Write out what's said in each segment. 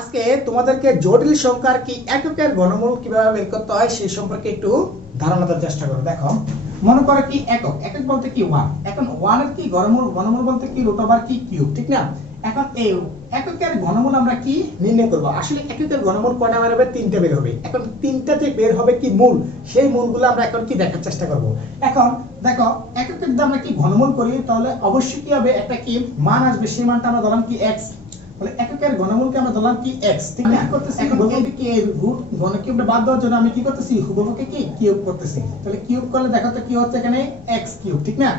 আজকে তোমাদেরকে জটিল সংখ্যার কি এককের ঘনমূল কিভাবে বের করতে হয় সেই সম্পর্কে একটু ধারণা দেওয়ার চেষ্টা করো। দেখো, মনে করো কি একক একক বলতে কি 1। এখন 1 এর কি ঘনমূল ঘনমূল বলতে কি রুট ওভার কি কিউব, ঠিক না? এখন এই এককের ঘনমূল আমরা কি নির্ণয় করব? আসলে এককের ঘনমূল কয়টা বের হবে? 3টা বের হবে। এখন 3টা যে বের হবে কি মূল, সেই মূলগুলো আমরা এখন কি দেখার চেষ্টা করব। এখন দেখো, এককের যদি আমরা কি ঘনমূল করি তাহলে অবশ্যই কি হবে, একটা কি মান আসবে, সেই মানটা আমরা ধরলাম কি x। তাহলে এককের ঘনমূলকে আমরা ধরলাম কি x, ঠিক না? এখন এই কি এই রুট ঘনকিউবটা বাদ দেওয়ার জন্য আমি কি করতেছি, হুবহুকে কি কিউব করতেছি। তাহলে কিউব করলে দেখো তো কি হচ্ছে, এখানে x কিউব, ঠিক না?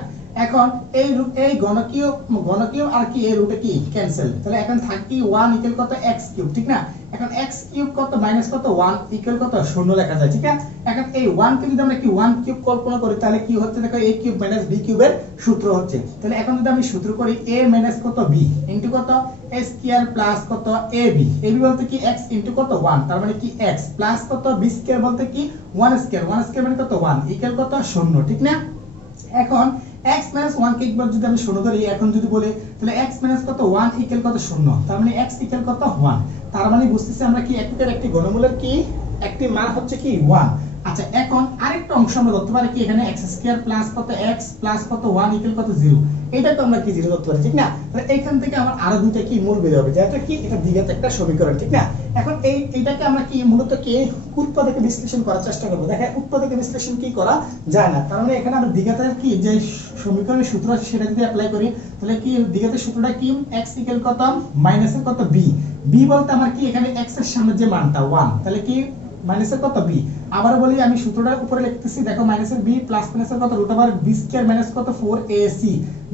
এখন এই ঘনকিউব আর কি এই রুটে কি ক্যান্সেল, তাহলে এখন থাকি 1 ইকুয়াল কত x কিউব, ঠিক না? এখন x কিউব কত মাইনাস কত 1 ইকুয়াল কত 0 লেখা যায়, ঠিক না? এখন এই 1 কে যদি আমরা কি 1 কিউব কল্পনা করি তাহলে কি হচ্ছে, দেখো a কিউব মাইনাস b কিউবের সূত্র হচ্ছে। তাহলে এখন যদি আমি সূত্র করি a মাইনাস কত b ইনটু কত a স্কয়ার প্লাস কত ab বলতে কি x ইনটু কত 1, তার মানে কি x প্লাস কত b স্কয়ার বলতে কি 1 স্কয়ার মানে কত 1 ইকুয়াল কত 0, ঠিক না? এখন x 1 কে একবার যদি আমি 0 ধরি, এখন যদি বলি তাহলে x কত 1 ইকুয়াল কত 0, তার মানে x ইকুয়াল কত 1। তার মানে বুঝতেছি আমরা কি এককের একটি ঘনমূলের কি একটি মান হচ্ছে কি 1। আচ্ছা, এখন আরেকটা অংশ আমরা ধরতে পারি কি, এখানে x স্কয়ার প্লাস কত x প্লাস কত 1 ইকুয়াল কত 0, এটা তো আমরা কি 0 ধরতে পারি, ঠিক না? তাহলে এইখান থেকে আমার আরো দুইটা কি মূল বের হবে, যেটা কি এটা দ্বিঘাত একটা সমীকরণ, ঠিক না? এখন এইটাকে আমরা কি মূলত কি উৎপাদকে বিশ্লেষণ করার চেষ্টা করব। দেখেন, উৎপাদকে বিশ্লেষণ কি করা যায় না, কারণ এখানে আমরা দ্বিঘাতের কি যে সমীকরণের সূত্র আছে সেটা যদি অ্যাপ্লাই করি তাহলে কি দ্বিঘাতের সূত্রটা কি x ইকুয়াল কত মাইনাসের কত b বলতে আমার কি এখানে x এর সামনে যে মানটা 1, তাহলে কি মাইনাসের কত b। আবার বলি, আমি সূত্রটা উপরে লিখতেছি, দেখো মাইনাসের b প্লাস মাইনাসের কত root over b square minus কত 4ac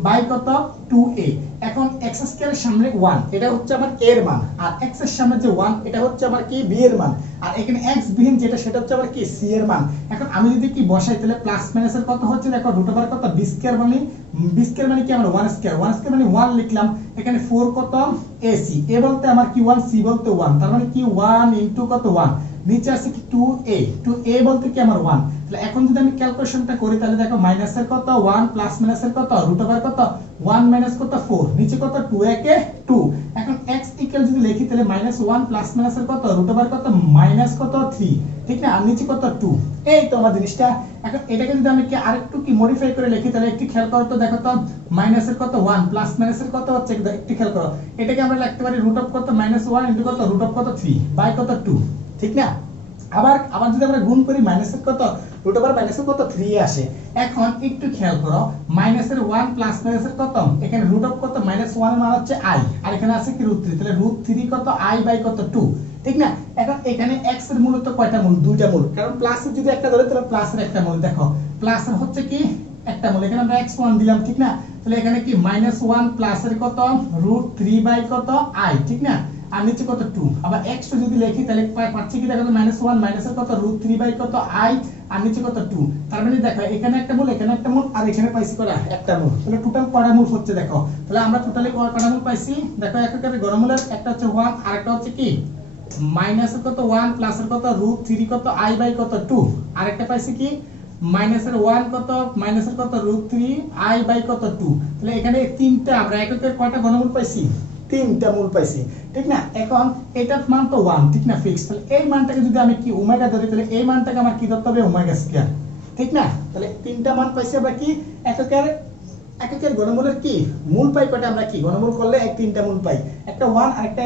বাই কত 2a। এখন x স্কয়ার এর সামনে 1, এটা হচ্ছে আমার a এর মান, আর x এর সামনে যে 1 এটা হচ্ছে আমার কি b এর মান, আর এখানে x বিহীন যেটা সেটা হচ্ছে আমার কি c এর মান। এখন আমি যদি কি বসাই তাহলে প্লাস মাইনাসের কত হচ্ছে, দেখো রুট ওভার কত b স্কয়ার মানে কি আমরা 1 স্কয়ার মানে 1 লিখলাম, এখানে 4 কত ac, a বলতে আমার কি 1, c বলতে 1, তার মানে কি 1 ইনটু কত 1, নিচে আছে কি 2a বলতে কি আমার 1। তাহলে এখন যদি আমি ক্যালকুলেশনটা করি তাহলে দেখো মাইনাসের কত 1 প্লাস মাইনাসের কত রুট ওভার কত 1 মাইনাস কত 4, নিচে কত 2 একে 2। এখন x ইকুয়াল যদি লিখি তাহলে -1 প্লাস মাইনাসের কত রুট ওভার কত মাইনাস কত 3, ঠিক না? আর নিচে কত 2। এই তো আমার জিনিসটা। এখন এটাকে যদি আমি কি আরেকটু কি মডিফাই করে লিখি তাহলে একটু খেয়াল করো তো, দেখো তো মাইনাসের কত 1 প্লাস মাইনাসের কত হচ্ছে, একটু খেয়াল করো, এটাকে আমরা লিখতে পারি রুট অফ কত -1 ইনটু কত রুট অফ কত 3 বাই কত 2, ঠিক না? আবার যদি আমরা গুণ করি মাইনাসের কত রুট ওভার মাইনাসের কত 3 আসে। এখন একটু খেয়াল করো, মাইনাসের 1 প্লাস মাইনাসের কত, এখানে রুট অফ কত -1 এর মান হচ্ছে i, আর এখানে আছে কি √3, তাহলে √3 কত i বাই কত 2, ঠিক না? এখন এখানে x এর মূলত কয়টা মূল? দুইটা মূল, কারণ প্লাসের যদি একটা ধরে তাহলে প্লাসের একটা মূল, দেখো প্লাসের হচ্ছে কি একটা মূল, এখানে আমরা x1 দিলাম, ঠিক না? তাহলে এখানে কি -1 প্লাসের কত √3 বাই কত i, ঠিক না? আর নিচে কত 2। আবার x যদি লিখি তাহলে পাচ্ছি কি, দেখো -1 মাইনাসের কত √3 বাই কত i, আর নিচে কত 2, তার মানে দেখো এখানে একটা মূল এখানে একটা মূল আর এখানে পাইছি কত একটা মূল, তাহলে টোটাল কয়টা মূল হচ্ছে দেখো। তাহলে আমরা টোটালি কয়টা মূল পাইছি, দেখো এককের ঘনমূলের একটা হচ্ছে 1 আর একটা হচ্ছে কি মাইনাসের কত 1 প্লাসের কত √3 কত i বাই কত 2, আর একটা পাইছি কি মাইনাসের 1 কত মাইনাসের কত √3 i বাই কত 2। তাহলে এখানে তিনটা আমরা এককের কয়টা ঘনমূল পাইছি, তিনটা মূল পাইছি, ঠিক না? এখন এটার মান তো 1, ঠিক না, ফিক্স। তাহলে এই মানটাকে যদি আমি কি ওমেগা ধরি তাহলে এই মানটাকে আমার কি ধরতে হবে, ওমেগা স্কয়ার, ঠিক না? তাহলে তিনটা মান পাইছি আমরা কি এককের ঘনমূলের কি মূল পাই কয়টা, আমরা কি ঘনমূল করলে তিনটা মূল পাই, একটা 1 আর একটা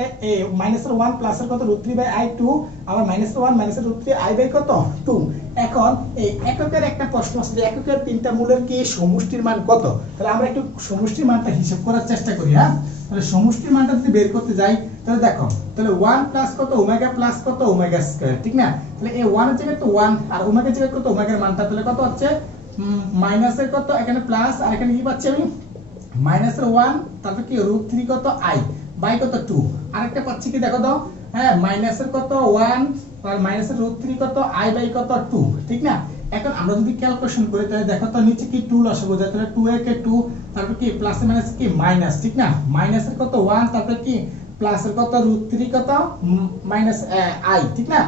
মাইনাসের 1 প্লাসের কত √3 বাই i 2, আবার -1 মাইনাসের √3 i বাই কত 2। এখন এই এককের একটা প্রশ্ন আছে যে এককের তিনটা মূলের কি সমষ্টির মান কত। তাহলে আমরা একটু সমষ্টির মানটা হিসাব করার চেষ্টা করি। হ্যাঁ, তাহলে সমষ্টির মানটা যদি বের করতে যাই তাহলে দেখো, তাহলে 1 প্লাস কত ওমেগা প্লাস কত ওমেগা স্কয়ার, ঠিক না? তাহলে এই 1 এর জায়গায় তো 1 আর ওমেগা এর জায়গায় কত ওমেগার মানটা, তাহলে কত হচ্ছে মাইনাসের কত এখানে প্লাস, আর এখানে কি পাচ্ছি আমি মাইনাসের 1, তারপর কি √3 কত i বাই কত 2, আরেকটা পাচ্ছি কি দেখো তো, হ্যাঁ মাইনাসের কত 1 আর মাইনাসের √3 কত i বাই কত 2, ঠিক না? এখন আমরা যদি ক্যালকুলেশন করি তাহলে দেখো তো নিচে কি 2 লসাগু যায়, তাহলে 2 একে 2, তারপর কি প্লাস মাইনাস কি মাইনাস, ঠিক না? মাইনাসের কত 1, তারপর কি প্লাসের কত √3 কত মাইনাস i, ঠিক না?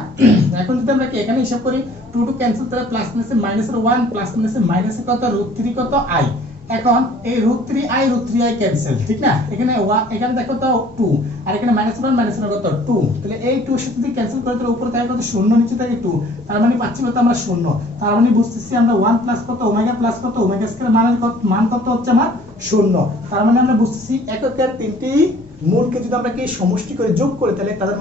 এখন যদি আমরা কি এখানে হিসাব করি 2 ক্যান্সেল, তাহলে প্লাস মাইনাসের -1 প্লাস মাইনাসের কত √3 কত i, এখন এই √3i √3i ক্যান্সেল, ঠিক না? এখানে এখানে দেখো তো 2 আর এখানে -1 কত 2, তাহলে এই 2 এর সাথে যদি ক্যান্সেল করে তাহলে উপরে থাকে কত 0, নিচে থাকে 2, তার মানে পাচ্ছি কত আমরা 0। তার মানে বুঝতেছি আমরা 1 প্লাস কত ওমেগা প্লাস কত ওমেগা স্কয়ার মান কত হচ্ছে আমার 0। তার মানে আমরা বুঝতেছি এককের তিনটি মূলকে যদি আমরা কি সমষ্টি করে যোগ করি তাহলে তাদের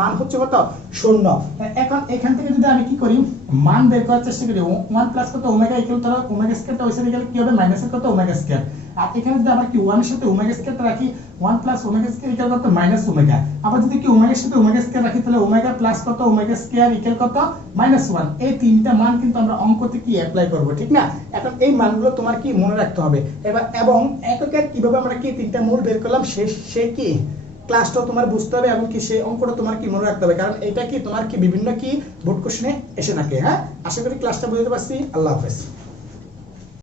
মান হচ্ছে কত 0। এখন এখান থেকে যদি আমি কি করি মান বের করার চেষ্টা করি 1 প্লাস কত ওমেগা ইকুয়াল তাহলে ওমেগা স্কয়ারটা ওই সাইডে গেলে কি হবে মাইনাস কত ওমেগা স্কয়ার। আর এখানে যদি আমরা কি 1 এর সাথে ওমেগা স্কয়ারটা রাখি 1 প্লাস ওমেগা স্কয়ার ইকুয়াল কত মাইনাস ওমেগা। আবার যদি কি ওমেগার সাথে ওমেগা স্কয়ার রাখি তাহলে ওমেগা প্লাস কত ওমেগা স্কয়ার ইকুয়াল কত -1। এই তিনটা মান কিন্তু আমরা অঙ্কতে কি অ্যাপ্লাই করব, ঠিক না? এখন এই মানগুলো তোমার কি মনে রাখতে হবে এবার, এবং এককের কিভাবে আমরা কি তিনটা মূল বের করলাম সে কি ক্লাসটা তোমার বুঝতে হবে এবং কি সেই অঙ্কটা তোমার কি মনে রাখতে হবে, কারণ এটা কি তোমার কি বিভিন্ন কি বোর্ড কোশ্চেনে এসে থাকে। হ্যাঁ, আশা করি ক্লাসটা বুঝতে পারছি। আল্লাহ হাফেজ।